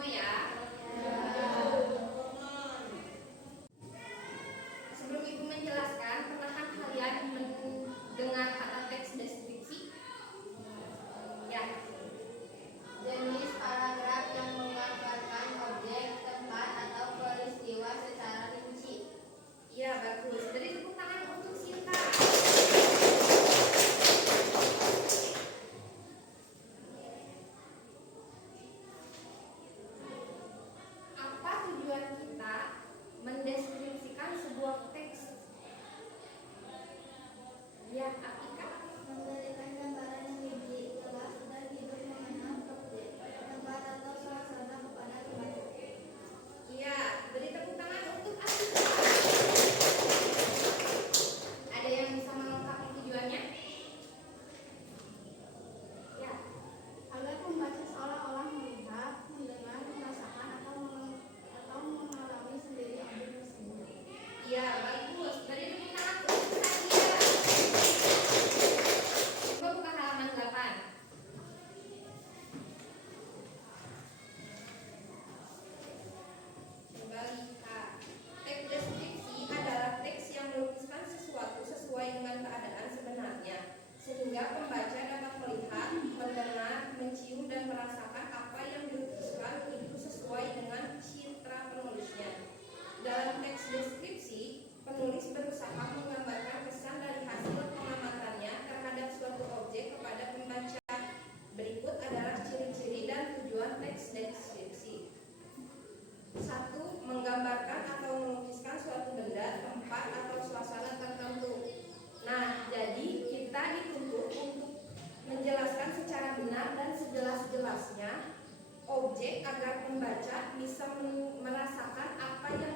semua ya. Sebelum Ibu menjelaskan, pernahkah kalian mendengar kata teks deskripsi? Ya. Jenis paragraf yang menggambarkan objek, tempat, atau peristiwa secara rinci. Iya, bagus. Beri tepuk tangan untuk Sinta. Apa tujuan kita mendeskripsikan sebuah teks? Ya, Atika? Memberikan gambaran yang lebih jelas dan hidup mengenal objek, tempat, atau suasana kepada pembaca. Iya, beri tepuk tangan untuk Atika. Ada yang bisa melengkapi tujuannya? Ya. Agar pembaca seolah-olah melihat, mendengar, merasakan, atau mengalami sendiri objek tersebut. Iya, bagus. Beri tepuk tangan untuk Nadia. Coba buka halaman 8. Coba lihat. Teks deskripsi adalah teks yang melukiskan sesuatu sesuai dengan keadaan sebenarnya, sehingga pembaca dapat melihat, mendengar, mencium, dan merasakan apa yang dilukiskan itu sesuai dengan citra penulisnya. Dalam teks deskripsi, penulis berusaha menggambarkan kesan dari hasil pengamatannya terhadap suatu objek kepada pembaca. Berikut adalah ciri-ciri dan tujuan teks deskripsi. 1. Menggambarkan atau melukiskan suatu benda, tempat, atau suasana tertentu. Nah, jadi kita dituntut untuk menjelaskan secara benar dan sejelas-jelasnya objek agar pembaca bisa merasakan apa yang